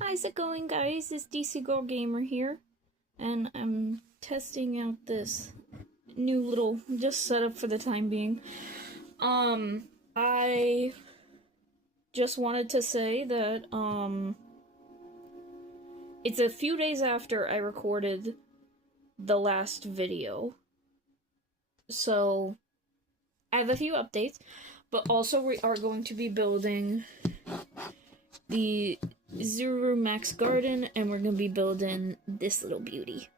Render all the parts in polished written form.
How's it going, guys? It's DC Girl Gamer here, and I'm testing out this new little just setup for the time being. I just wanted to say that it's a few days after I recorded the last video, so I have a few updates, but also we are going to be building the Zero Max Garden, and we're going to be building this little beauty.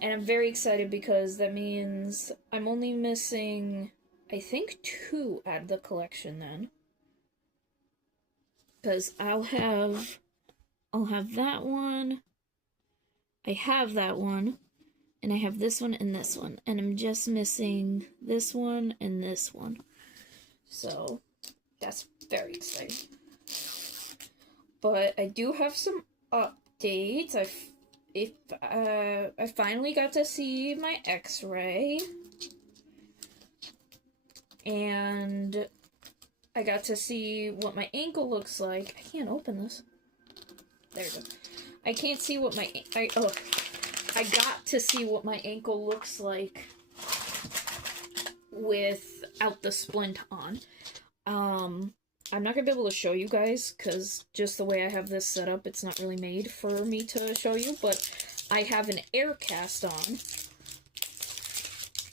And I'm very excited because that means I'm only missing, I think, 2 out of the collection then. Because I'll have that one, I have that one, and I have this one and this one. And I'm just missing this one and this one. So, that's very exciting. But I do have some updates. I finally got to see my X-ray, and I got to see what my ankle looks like. I can't open this. There you go. I can't see what my I got to see what my ankle looks like without the splint on. I'm not gonna be able to show you guys, because just the way I have this set up, it's not really made for me to show you, but I have an air cast on.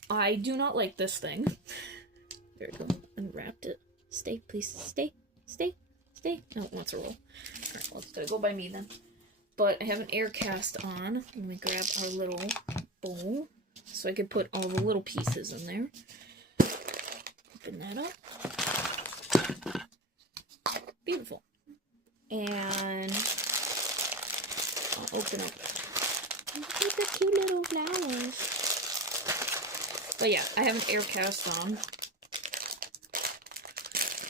I do not like this thing. There we go. Unwrapped it. Stay, please. Stay. Stay. Stay. No, it wants to roll. Alright, well, it's gonna go by me then. But I have an air cast on. Let me grab our little bowl, so I can put all the little pieces in there. Open that up. Beautiful. And I'll open up. Look at the cute little flowers. But yeah, I have an air cast on.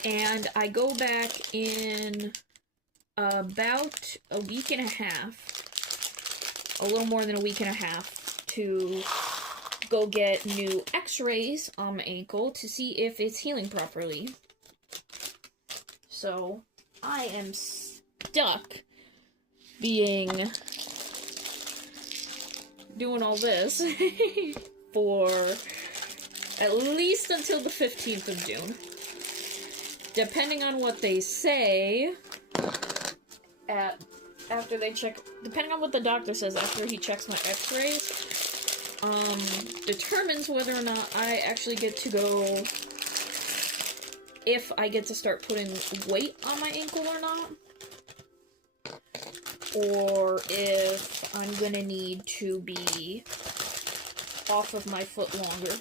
And I go back in about a week and a half, a little more than a week and a half, to go get new x-rays on my ankle to see if it's healing properly. So, I am stuck doing all this for at least until the 15th of June. Depending on what they say, after they check, depending on what the doctor says after he checks my x-rays, determines whether or not I actually get to go, if I get to start putting weight on my ankle or not, or if I'm gonna need to be off of my foot longer.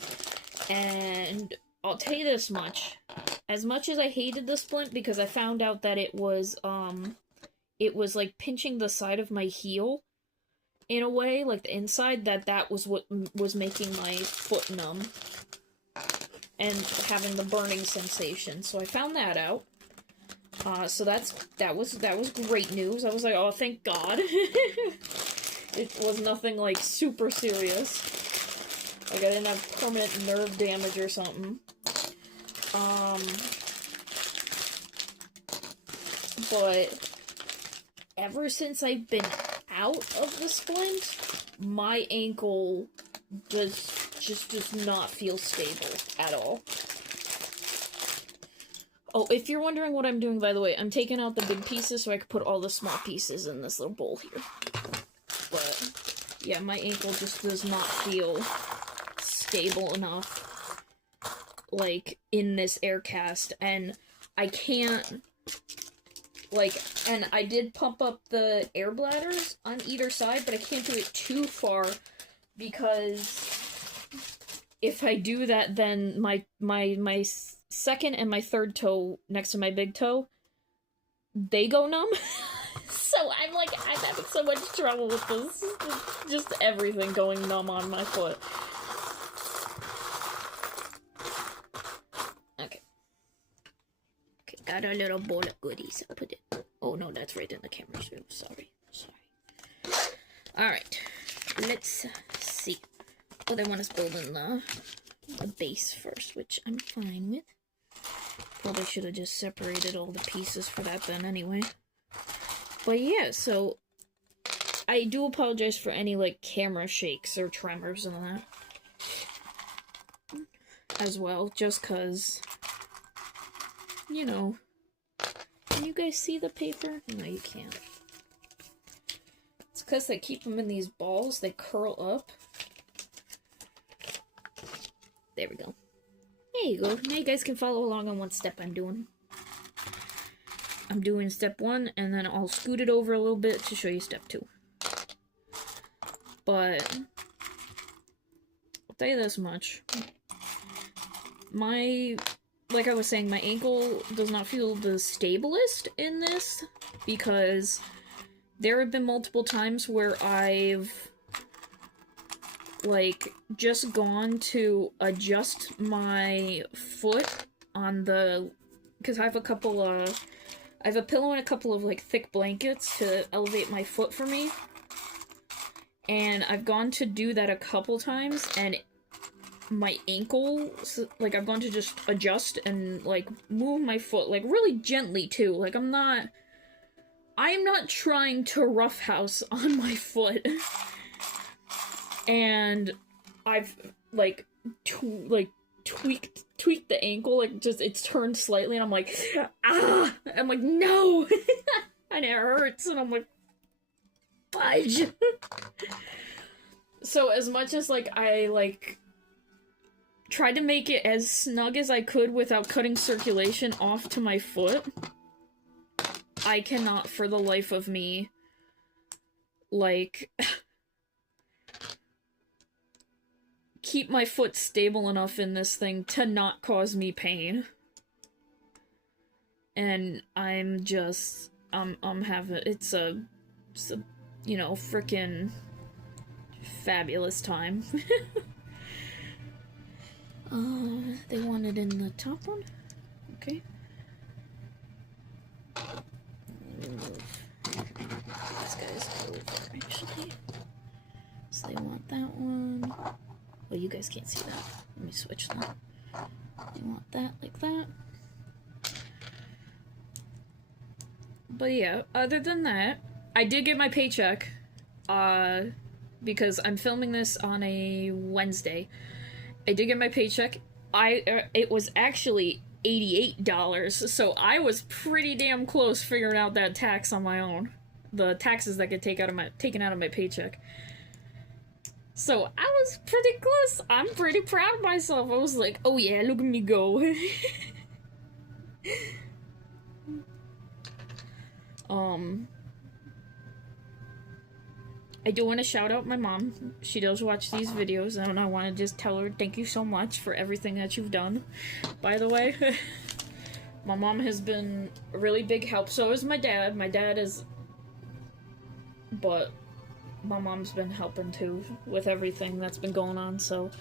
And I'll tell you this much, as much as I hated the splint because I found out that it was like pinching the side of my heel in a way, like the inside, that was what was making my foot numb and having the burning sensation. So I found that out. So that was great news. I was like, oh, thank God. It was nothing like super serious. Like I didn't have permanent nerve damage or something. But ever since I've been out of the splint, my ankle just does not feel stable at all. Oh, if you're wondering what I'm doing, by the way, I'm taking out the big pieces so I can put all the small pieces in this little bowl here. But, yeah, my ankle just does not feel stable enough, like, in this air cast, and I can't, like, and I did pump up the air bladders on either side, but I can't do it too far, because if I do that, then my second and my third toe next to my big toe, they go numb. So I'm having so much trouble with this. Just everything going numb on my foot. Okay. Okay, got our little bowl of goodies. I'll put it. Oh no, that's right in the camera. Sorry. Alright. Let's see. What I want is building the base first, which I'm fine with. Probably should have just separated all the pieces for that then anyway. But yeah, so I do apologize for any, like, camera shakes or tremors and that. As well, just cause, you know. Can you guys see the paper? No, you can't. It's because they keep them in these balls, they curl up. There we go. There you go. Now you guys can follow along on what step I'm doing. I'm doing step 1, and then I'll scoot it over a little bit to show you step 2. But I'll tell you this much. Like I was saying, my ankle does not feel the stablest in this, because there have been multiple times where I've, like, just gone to adjust my foot on the, because I have a pillow and a couple of, like, thick blankets to elevate my foot for me, and I've gone to do that a couple times, and my ankle, like, I've gone to just adjust and, like, move my foot, like, really gently, too. Like, I'm not trying to roughhouse on my foot. And I've, like, tweaked the ankle, like, just, it's turned slightly, and I'm like, ah! I'm like, no! And it hurts, and I'm like, fudge! So, as much as, like, I, like, tried to make it as snug as I could without cutting circulation off to my foot, I cannot for the life of me, like, keep my foot stable enough in this thing to not cause me pain. And I'm just, I'm having, it's a you know, frickin' fabulous time. They want it in the top one? Okay. Move these guys over, actually. So they want that one. Oh, you guys can't see that. Let me switch them. They want that like that. But yeah, other than that, I did get my paycheck, because I'm filming this on a Wednesday. I did get my paycheck. It was actually $88, so I was pretty damn close figuring out that tax on my own. The taxes that get taken out of my paycheck. So I was pretty close. I'm pretty proud of myself. I was like, oh yeah, look at me go. I do want to shout out my mom. She does watch these videos, and I want to just tell her thank you so much for everything that you've done, by the way. My mom has been a really big help. So is my dad. My dad is... But my mom's been helping, too, with everything that's been going on, so...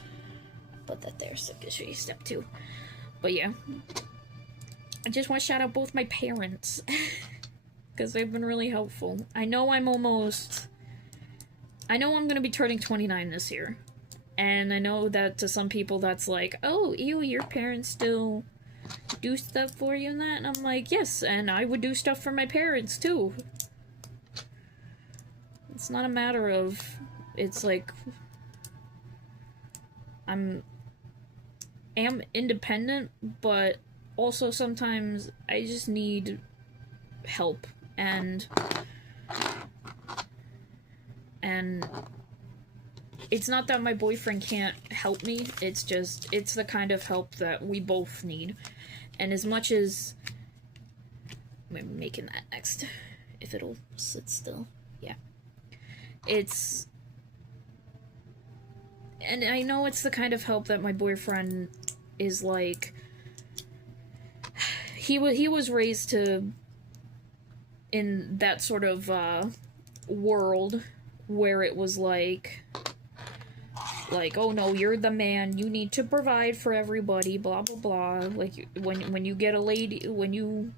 Put that there so I can show you step 2. But yeah. I just want to shout out both my parents. Because they've been really helpful. I know I'm gonna be turning 29 this year. And I know that to some people that's like, oh, ew, your parents still do stuff for you and that? And I'm like, yes, and I would do stuff for my parents, too. It's not a matter of, it's like, am independent, but also sometimes I just need help, and it's not that my boyfriend can't help me, it's just, it's the kind of help that we both need. And as much as... I'm making that next, if it'll sit still. Yeah. It's... And I know it's the kind of help that my boyfriend is like... He was raised to... in that sort of, world where it was like, oh no, you're the man, you need to provide for everybody, blah blah blah. Like, when you get a lady, when you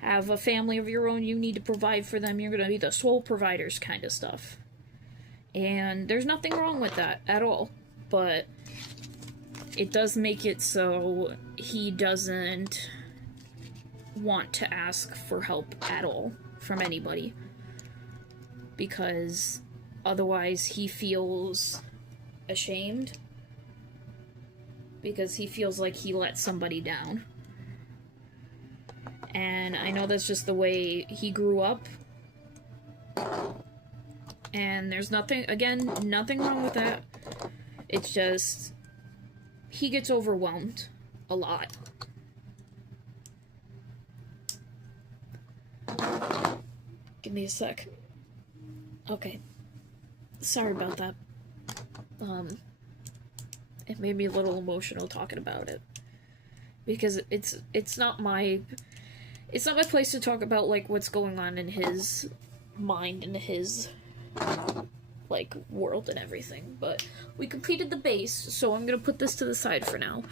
have a family of your own, you need to provide for them, you're gonna be the sole providers kind of stuff. And there's nothing wrong with that at all, but it does make it so he doesn't want to ask for help at all from anybody. because otherwise he feels ashamed, because he feels like he let somebody down. And I know that's just the way he grew up. And there's nothing wrong with that. It's just, he gets overwhelmed a lot. Give me a sec. Okay. Sorry about that. It made me a little emotional talking about it. Because it's not my place to talk about, like, what's going on in his mind and his, like, world and everything. But we completed the base, so I'm gonna put this to the side for now.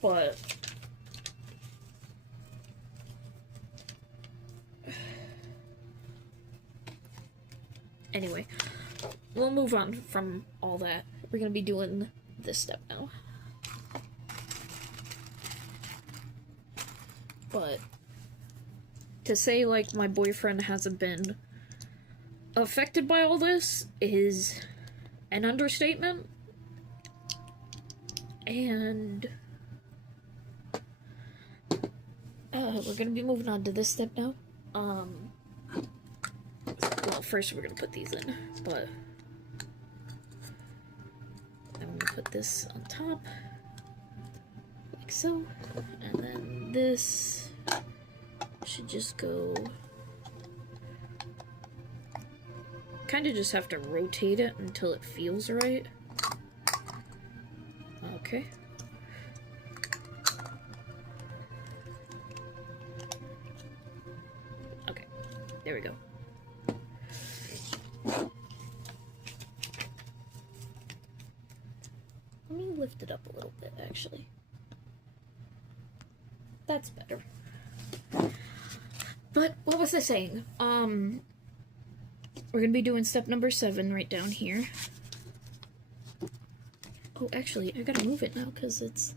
But anyway, we'll move on from all that. We're gonna be doing this step now. But to say, like, my boyfriend hasn't been affected by all this is an understatement. And we're gonna be moving on to this step now. Well, first we're gonna put these in, but I'm gonna put this on top, like so, and then this should just go. Kind of just have to rotate it until it feels right. Okay. Okay, there we go. Let me lift it up a little bit, actually. That's better. But, what was I saying? We're gonna be doing step number 7 right down here. Oh, actually, I gotta move it now, because it's...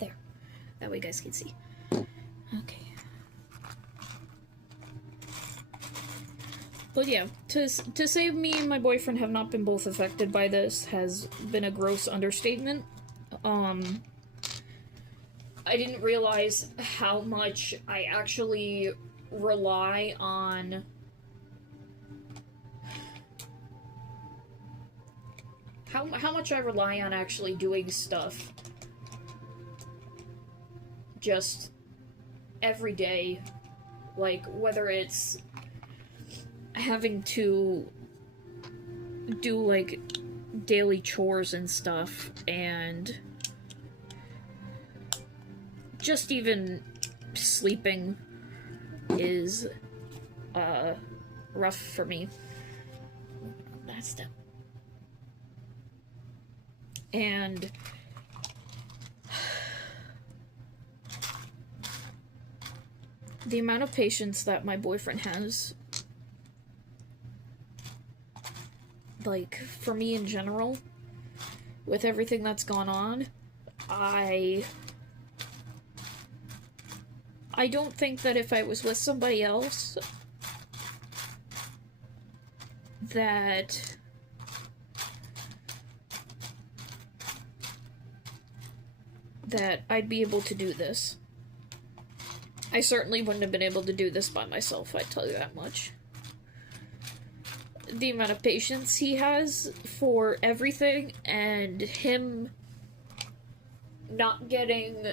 there. That way you guys can see. Okay. But yeah, to say me and my boyfriend have not been both affected by this has been a gross understatement. I didn't realize how much I actually rely on how much I rely on actually doing stuff just every day, like whether it's having to do like daily chores and stuff, and just even sleeping is rough for me. That step. And the amount of patience that my boyfriend has, like, for me in general, with everything that's gone on, I don't think that if I was with somebody else that I'd be able to do this. I certainly wouldn't have been able to do this by myself, I tell you that much. The amount of patience he has for everything, and him not getting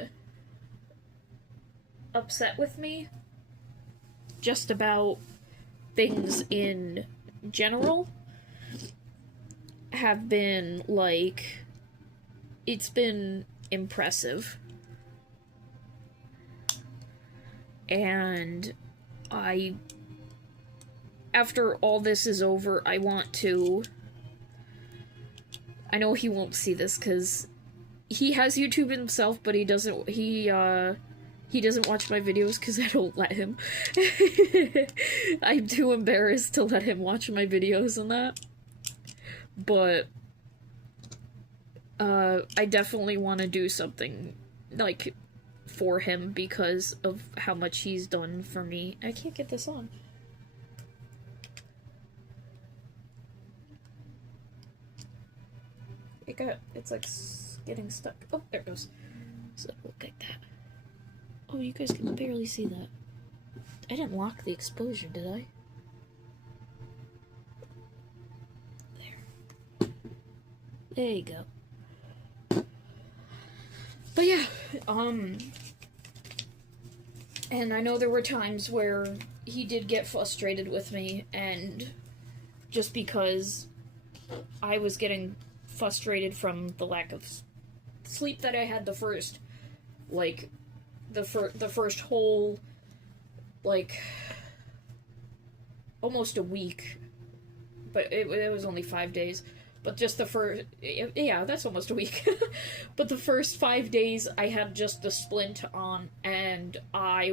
upset with me just about things in general have been, like, it's been impressive. And after all this is over, I want to, I know he won't see this because he has YouTube himself, but he doesn't watch my videos because I don't let him. I'm too embarrassed to let him watch my videos and that. But I definitely want to do something, like, for him because of how much he's done for me. I can't get this on. It's like getting stuck. Oh, there it goes. So look like that. Oh, you guys can barely see that. I didn't lock the exposure, did I? There. There you go. But yeah, and I know there were times where he did get frustrated with me, and just because I was getting frustrated from the lack of sleep that I had the first whole, like, almost a week, but it was only 5 days, but just the first, yeah, that's almost a week, but the first 5 days I had just the splint on, and I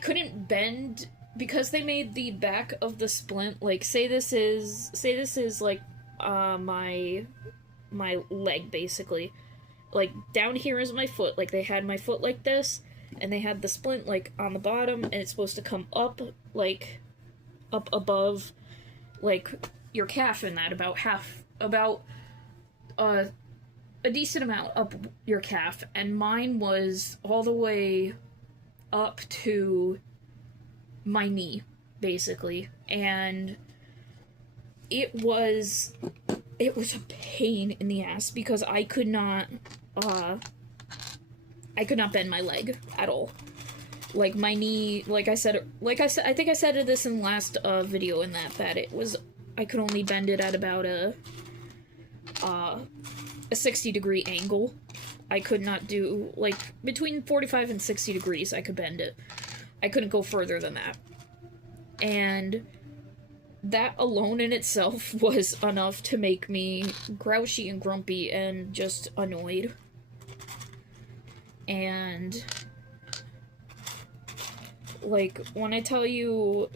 couldn't bend, because they made the back of the splint, like, say this is like, my leg, basically. Like, down here is my foot. Like, they had my foot like this, and they had the splint, like, on the bottom, and it's supposed to come up, like, up above, like, your calf in that, about a decent amount up your calf, and mine was all the way up to my knee, basically, and it was a pain in the ass, because I could not bend my leg at all. Like, my knee, like I said, I think I said this in the last video in that it was, I could only bend it at about a 60-degree angle. I could not do, like, between 45 and 60 degrees I could bend it. I couldn't go further than that. And that alone in itself was enough to make me grouchy and grumpy and just annoyed. And, like, when I tell you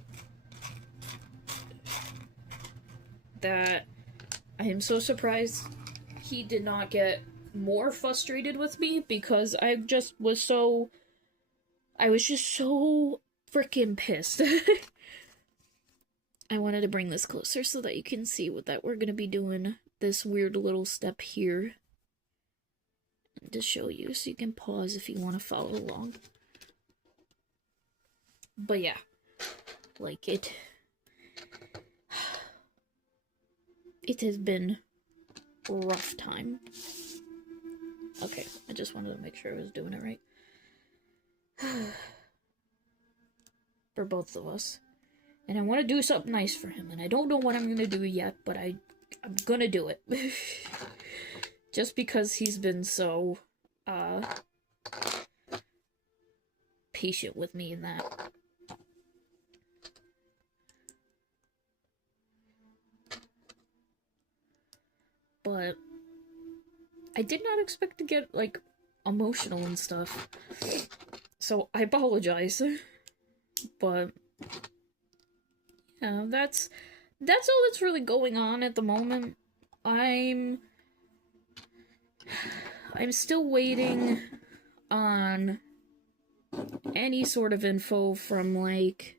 that I am so surprised he did not get more frustrated with me, because I was just so freaking pissed. I wanted to bring this closer so that you can see that we're gonna be doing this weird little step here. And to show you, so you can pause if you want to follow along. But yeah, like, it has been a rough time. Okay, I just wanted to make sure I was doing it right. For both of us. And I want to do something nice for him, and I don't know what I'm going to do yet, but I'm going to do it. Just because he's been so, patient with me in that. But I did not expect to get, like, emotional and stuff. So I apologize. But yeah, that's all that's really going on at the moment. I'm still waiting on any sort of info from, like,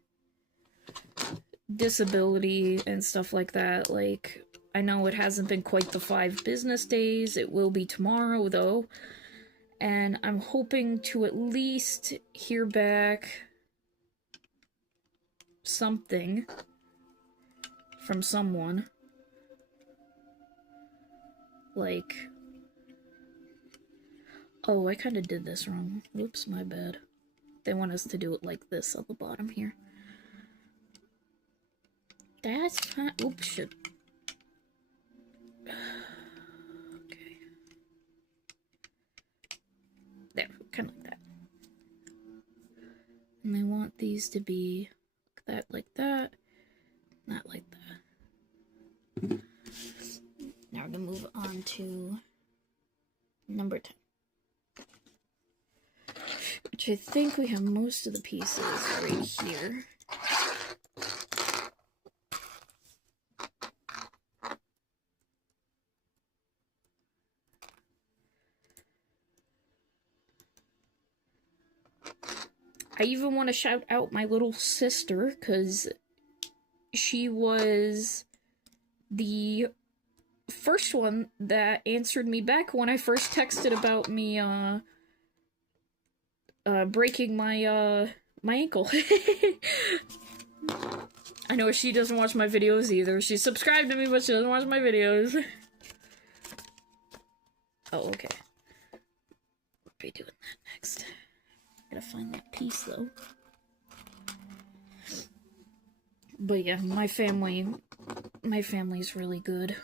disability and stuff like that. Like, I know it hasn't been quite the 5 business days. It will be tomorrow, though. And I'm hoping to at least hear back something from someone. Like, oh, I kind of did this wrong. Whoops, my bad. They want us to do it like this at the bottom here. That's fine. Oops, shit. Okay. There, kind of like that. And I want these to be like that, not like that. Now we're gonna move on to number 10. Which I think we have most of the pieces right here. I even want to shout out my little sister, because she was the first one that answered me back when I first texted about me, breaking my ankle. I know she doesn't watch my videos either. She's subscribed to me, but she doesn't watch my videos. Oh, okay. We'll be doing that next. Gotta find that piece, though. But yeah, my family's really good.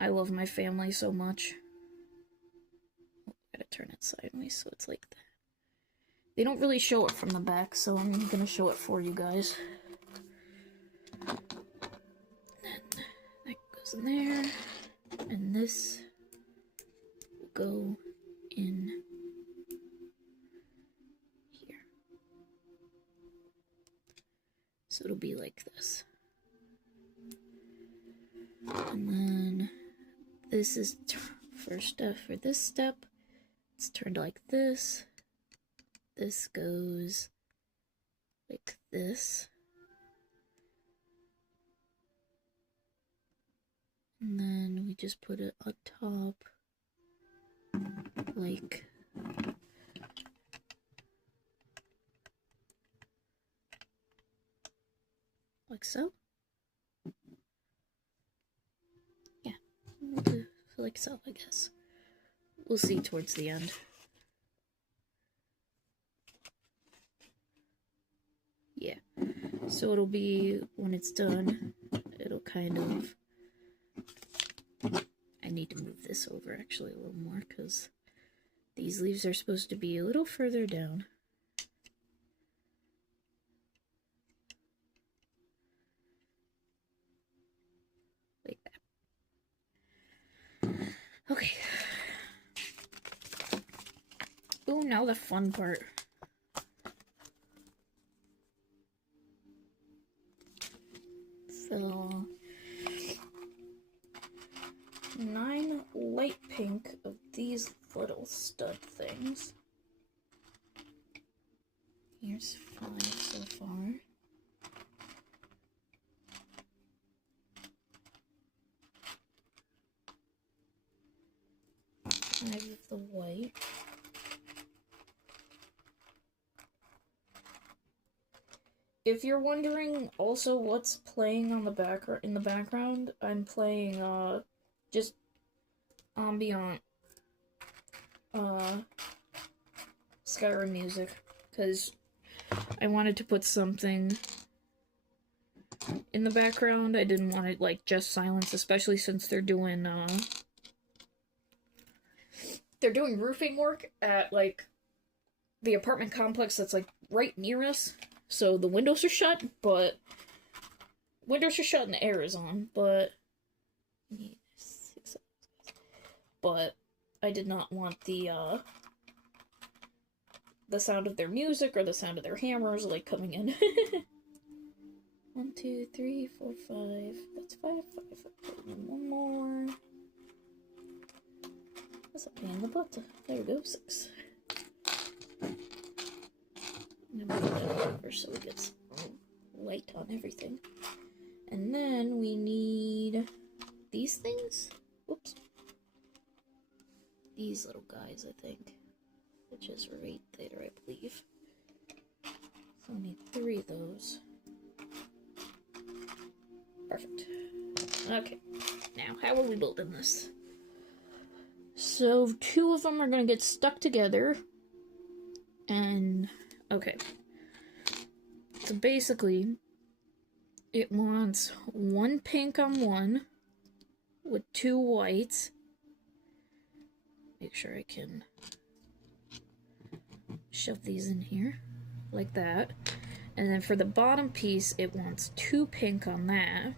I love my family so much. Oh, gotta turn it sideways so it's like that. They don't really show it from the back, so I'm gonna show it for you guys. And then that goes in there, and this will go in here. So it'll be like this. And then this is first step for this step. It's turned like this. This goes like this. And then we just put it on top like so. Yeah, we'll do like so, I guess. We'll see towards the end. Yeah, so it'll be, when it's done, it'll kind of, I need to move this over actually a little more, because these leaves are supposed to be a little further down. Like that. Okay. Oh, now the fun part. So, 9 light pink of these little stud things. Here's 5 so far. 5 of the white. If you're wondering also what's playing on the in the background, I'm playing just ambient Skyrim music, because I wanted to put something in the background. I didn't want it like just silence, especially since they're doing roofing work at like the apartment complex that's like right near us. So the windows are shut, and the air is on, but I did not want the sound of their music or the sound of their hammers like coming in. 1, 2, 3, 4, 5. That's 5. One more. That's a pain in the butt. There we go, 6. I'm gonna move that over so it gets light on everything. And then we need these things. Whoops. These little guys, I think. Which is right there, I believe. So we need 3 of those. Perfect. Okay. Now, how are we building this? So, 2 of them are gonna get stuck together. And, okay. So basically, it wants 1 pink on one with 2 whites. Make sure I can shove these in here like that. And then for the bottom piece, it wants 2 pink on that.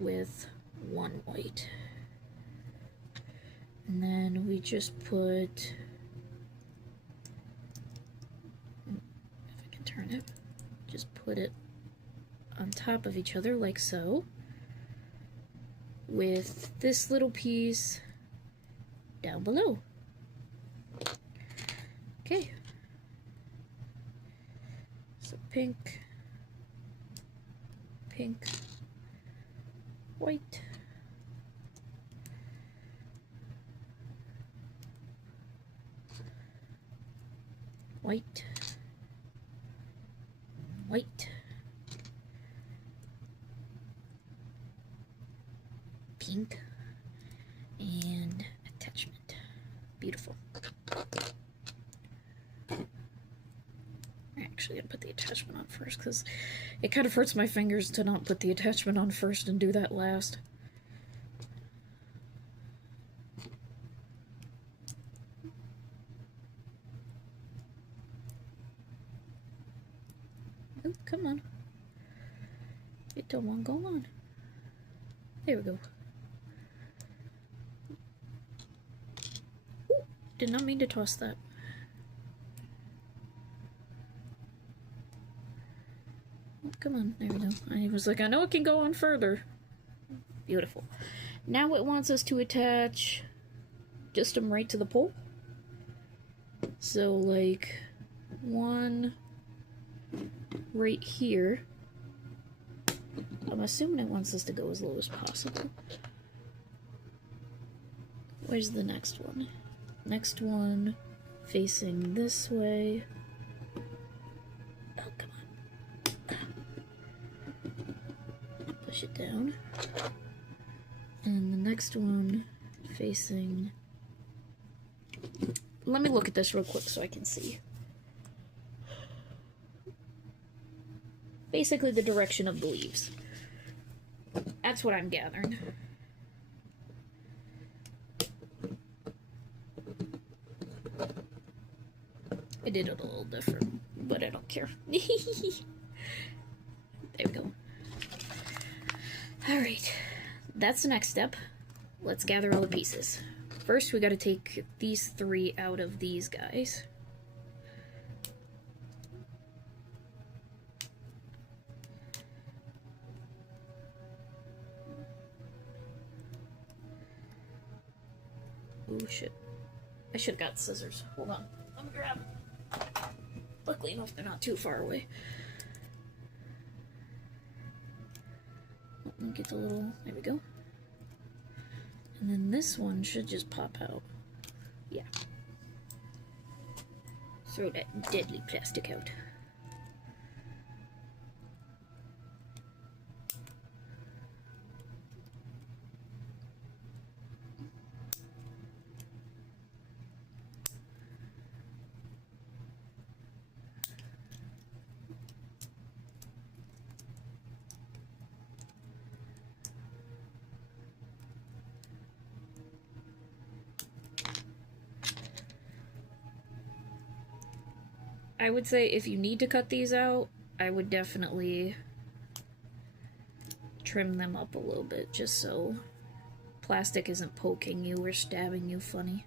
With 1 white. And then we just put, if I can turn it, just put it on top of each other like so, with this little piece down below. Okay. So pink, pink, white, white, white, pink, and attachment. Beautiful. Actually, I'm gonna put the attachment on first because it kind of hurts my fingers to not put the attachment on first and do that last. Oh, come on. It don't want to go on. There we go. Ooh, did not mean to toss that. Come on, there we go. I was like, I know it can go on further. Beautiful. Now it wants us to attach just them right to the pole. So, like, one right here. I'm assuming it wants us to go as low as possible. Where's the next one? Next one facing this way. Push it down. And the next one facing... Let me look at this real quick so I can see. Basically the direction of the leaves. That's what I'm gathering. I did it a little different, but I don't care. There we go. Alright, that's the next step. Let's gather all the pieces. First, we gotta take these three out of these guys. Oh shit. I should've got scissors. Hold on. Let me grab them. Luckily enough, they're not too far away. Let me get the little... There we go. And then this one should just pop out. Yeah. Throw that deadly plastic out. I would say if you need to cut these out, I would definitely trim them up a little bit just so plastic isn't poking you or stabbing you funny.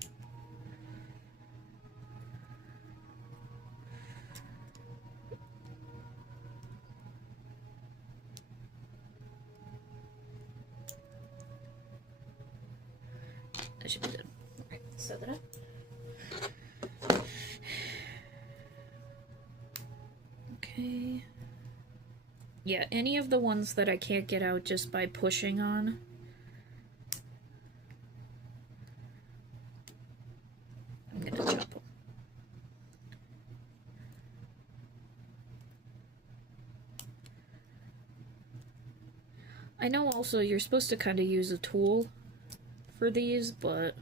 That should be good. Alright, sew that up. Okay. Yeah, any of the ones that I can't get out just by pushing on, I'm gonna chop them. I know also you're supposed to kind of use a tool for these, but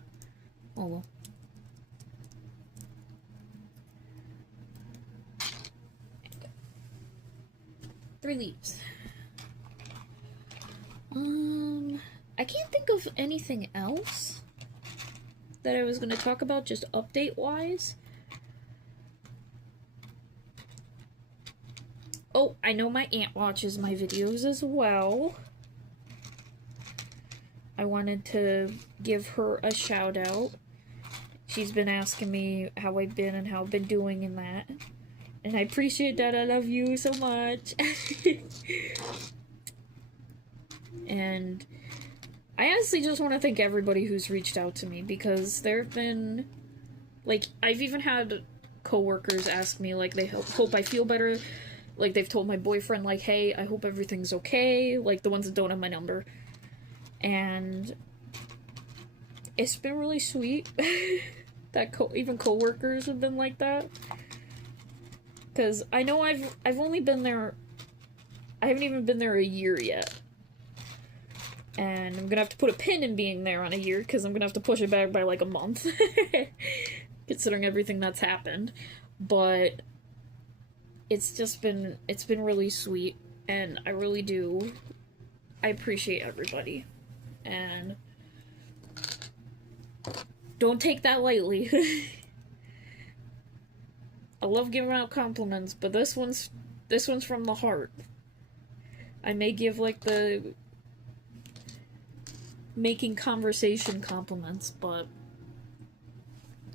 oh well. 3 leaves. I can't think of anything else that I was going to talk about, just update-wise. Oh, I know my aunt watches my videos as well. I wanted to give her a shout-out. She's been asking me how I've been and how I've been doing in that. And I appreciate that. I love you so much. And I honestly just want to thank everybody who's reached out to me, because there have been, like, I've even had coworkers ask me, like, they hope I feel better. Like, they've told my boyfriend, like, hey, I hope everything's okay. Like, the ones that don't have my number. And it's been really sweet that even coworkers have been like that. Because I know I've only been there, I haven't even been there a year yet. And I'm gonna have to put a pin in being there on a year, because I'm gonna have to push it back by like a month. Considering everything that's happened. But it's been really sweet, and I really do, I appreciate everybody. And don't take that lightly. I love giving out compliments, but this one's from the heart. I may give, like, the making conversation compliments, but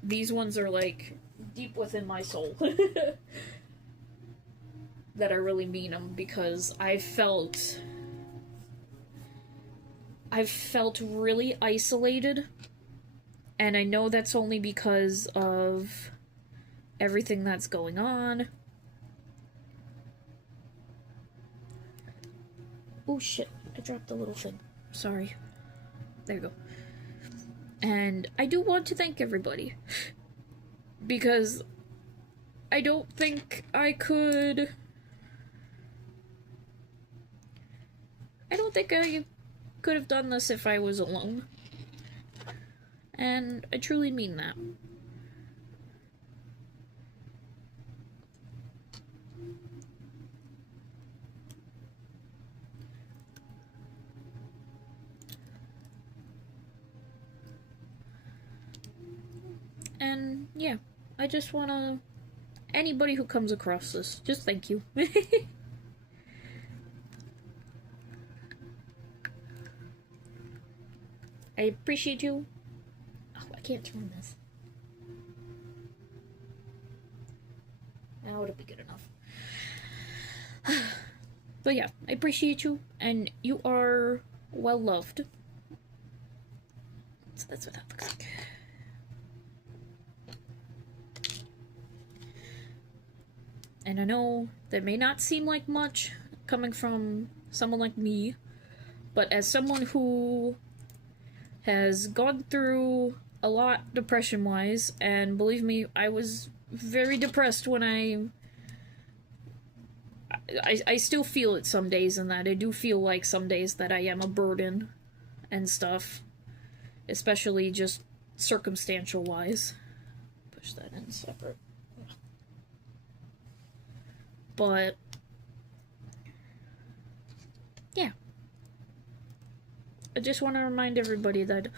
these ones are, like, deep within my soul. That I really mean them, because I've felt really isolated, and I know that's only because of everything that's going on. Oh shit, I dropped the little thing. Sorry. There you go. And I do want to thank everybody, because I don't think I could have done this if I was alone. And I truly mean that. And yeah, I just wanna, anybody who comes across this, just thank you. I appreciate you. Oh, I can't turn this. Now it'll be good enough. But yeah, I appreciate you, and you are well loved. So that's what that looks like. And I know that may not seem like much coming from someone like me, but as someone who has gone through a lot depression-wise, and believe me, I was very depressed when I still feel it some days, and that I do feel like some days that I am a burden and stuff, especially just circumstantial-wise. Push that in separate. But yeah, I just want to remind everybody that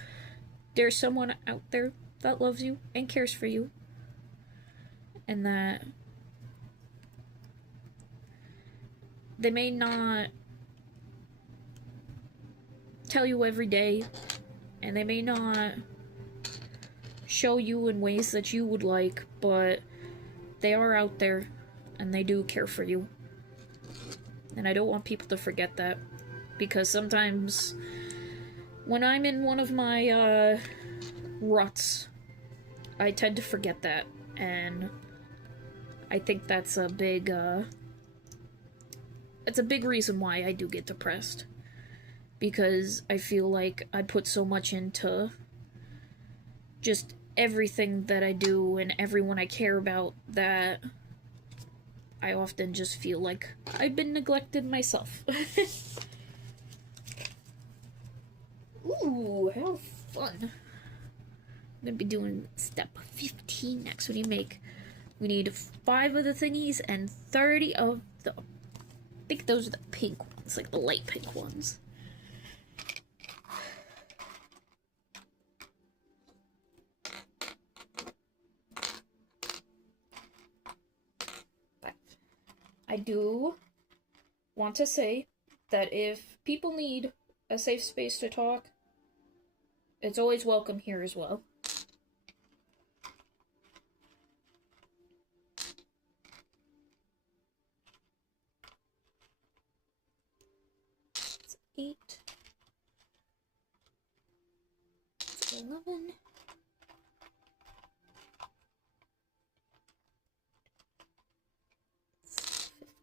there's someone out there that loves you and cares for you, and that they may not tell you every day, and they may not show you in ways that you would like, but they are out there, and they do care for you. And I don't want people to forget that, because sometimes when I'm in one of my ruts, I tend to forget that, and I think that's a big reason why I do get depressed, because I feel like I put so much into just everything that I do and everyone I care about that I often just feel like I've been neglected myself. Ooh, how fun. I'm gonna be doing step 15 next. What do you make? We need 5 of the thingies and 30 of the... I think those are the pink ones, like the light pink ones. But I do want to say that if people need a safe space to talk, it's always welcome here as well. It's 8. 11.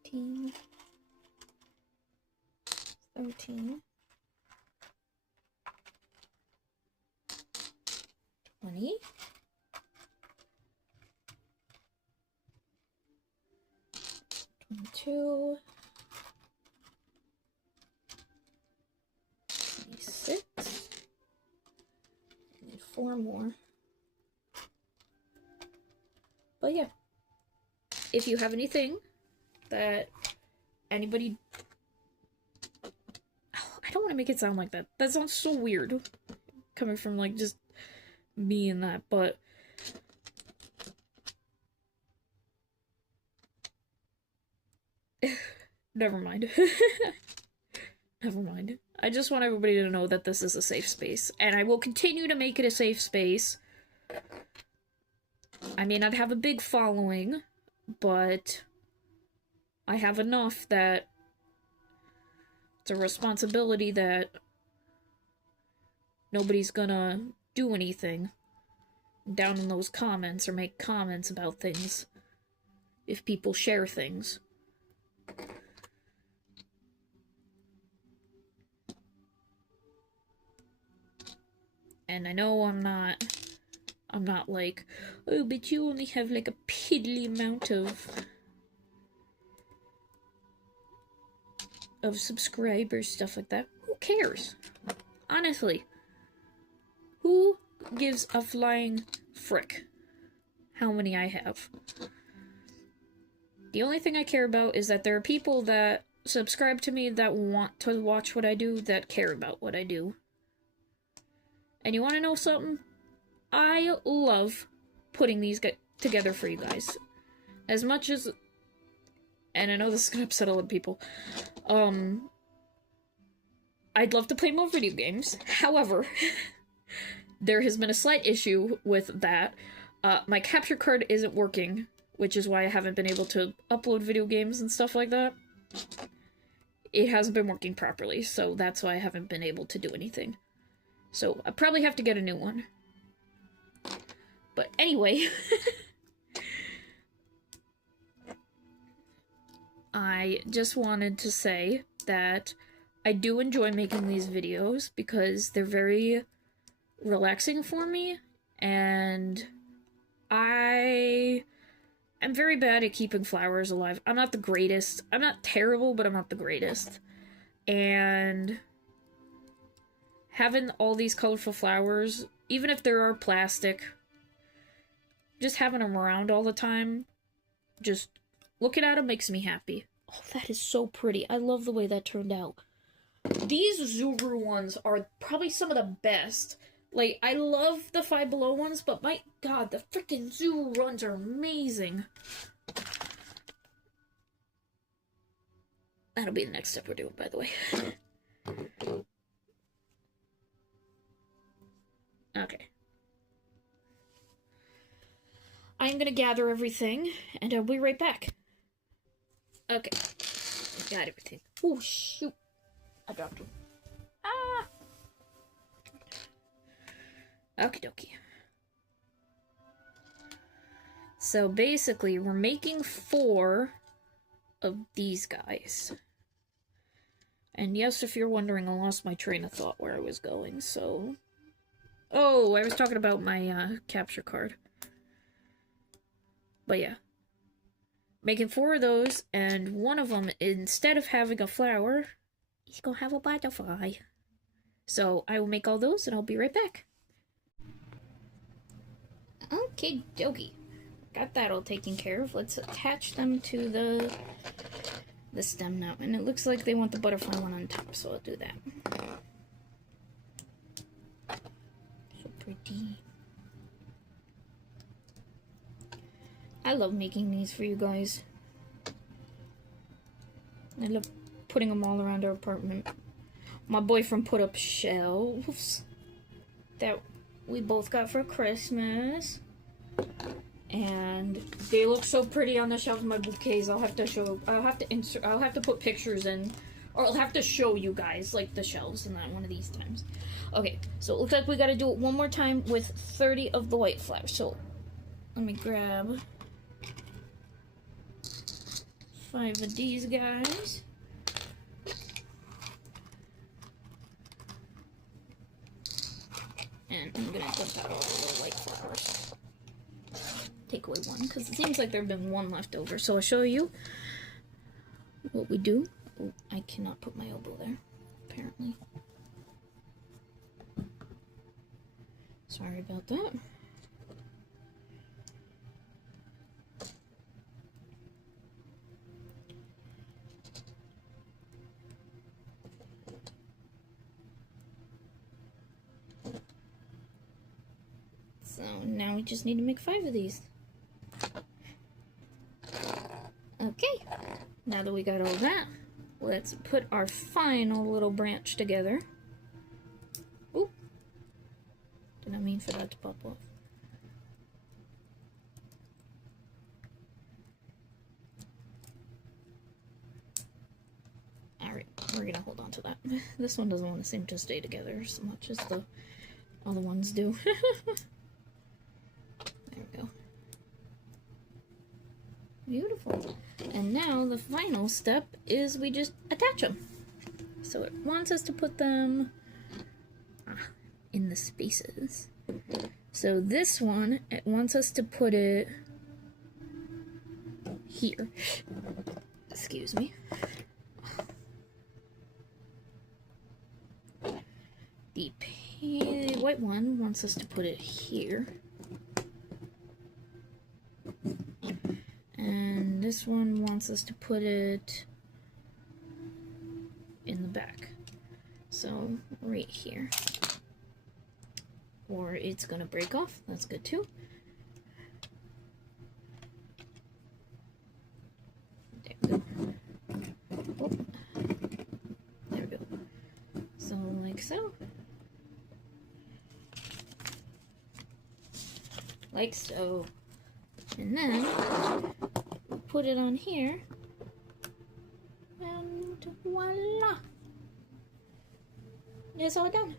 15. 13. 20. 22. 26. I need 4 more. But yeah, if you have anything that anybody... Oh, I don't want to make it sound like that. That sounds so weird. Coming from, like, just me and that, but... Never mind. Never mind. I just want everybody to know that this is a safe space, and I will continue to make it a safe space. I may not have a big following, but I have enough that it's a responsibility that nobody's gonna do anything down in those comments or make comments about things if people share things. And I know I'm not like, oh, but you only have like a piddly amount of subscribers, stuff like that. Who cares? Honestly. Who gives a flying frick how many I have? The only thing I care about is that there are people that subscribe to me that want to watch what I do, that care about what I do. And you want to know something? I love putting these together for you guys. As much as... And I know this is gonna upset a lot of people. I'd love to play more video games. However, there has been a slight issue with that. My capture card isn't working, which is why I haven't been able to upload video games and stuff like that. It hasn't been working properly, so that's why I haven't been able to do anything. So, I probably have to get a new one. But anyway... I just wanted to say that I do enjoy making these videos because they're very relaxing for me, and I am very bad at keeping flowers alive. I'm not the greatest. I'm not terrible, but I'm not the greatest. And having all these colorful flowers, even if they are plastic, just having them around all the time, just looking at them makes me happy. Oh, that is so pretty. I love the way that turned out. These Zuru ones are probably some of the best. Like, I love the Five Below ones, but my god, the freaking Zuru ones are amazing. That'll be the next step we're doing, by the way. Okay. I'm gonna gather everything, and I'll be right back. Okay. Got everything. Oh, shoot. I dropped him. Ah! Okie dokie. So basically, we're making 4 of these guys. And yes, if you're wondering, I lost my train of thought where I was going, so... Oh, I was talking about my capture card. But yeah. Making 4 of those, and one of them, instead of having a flower, he's gonna have a butterfly. So I will make all those, and I'll be right back. Okay, dokie. Got that all taken care of. Let's attach them to the stem now. And it looks like they want the butterfly one on top, so I'll do that. So pretty. I love making these for you guys. I love putting them all around our apartment. My boyfriend put up shelves that we both got for Christmas. And they look so pretty on the shelves of my bouquets. I'll have to put pictures in Or I'll have to show you guys, like, the shelves in that one of these times. Okay, so it looks like we gotta do it one more time with 30 of the white flowers. So, let me grab 5 of these guys. And I'm gonna dump out all the little white flowers. Take away one, because it seems like there's been one left over. So I'll show you what we do. Oh, I cannot put my elbow there, apparently. Sorry about that. So now we just need to make 5 of these. Okay, now that we got all that, let's put our final little branch together. Oop. Did not mean for that to pop off. Alright, we're gonna hold on to that. This one doesn't want to seem to stay together so much as the other ones do. There we go. Beautiful. And now the final step is we just attach them. So it wants us to put them in the spaces. So this one, it wants us to put it here. Excuse me. The white one wants us to put it here. And this one wants us to put it in the back. So, right here. Or it's gonna break off. That's good too. There we go. Oh. There we go. So, like so. Like so. And then we'll put it on here, and voila! It's all done.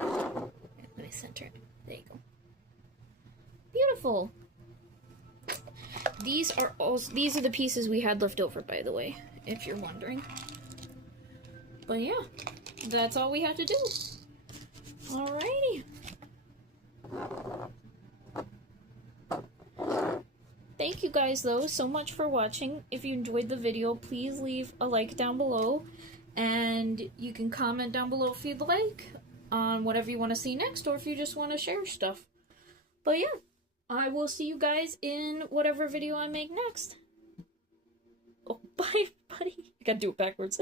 Let me center it. There you go. Beautiful. These are the pieces we had left over, by the way, if you're wondering. But yeah, that's all we have to do. Alrighty. Thank you guys, though, so much for watching. If you enjoyed the video, please leave a like down below. And you can comment down below if you'd like on whatever you want to see next, or if you just want to share stuff. But yeah, I will see you guys in whatever video I make next. Oh, bye, buddy. I gotta do it backwards.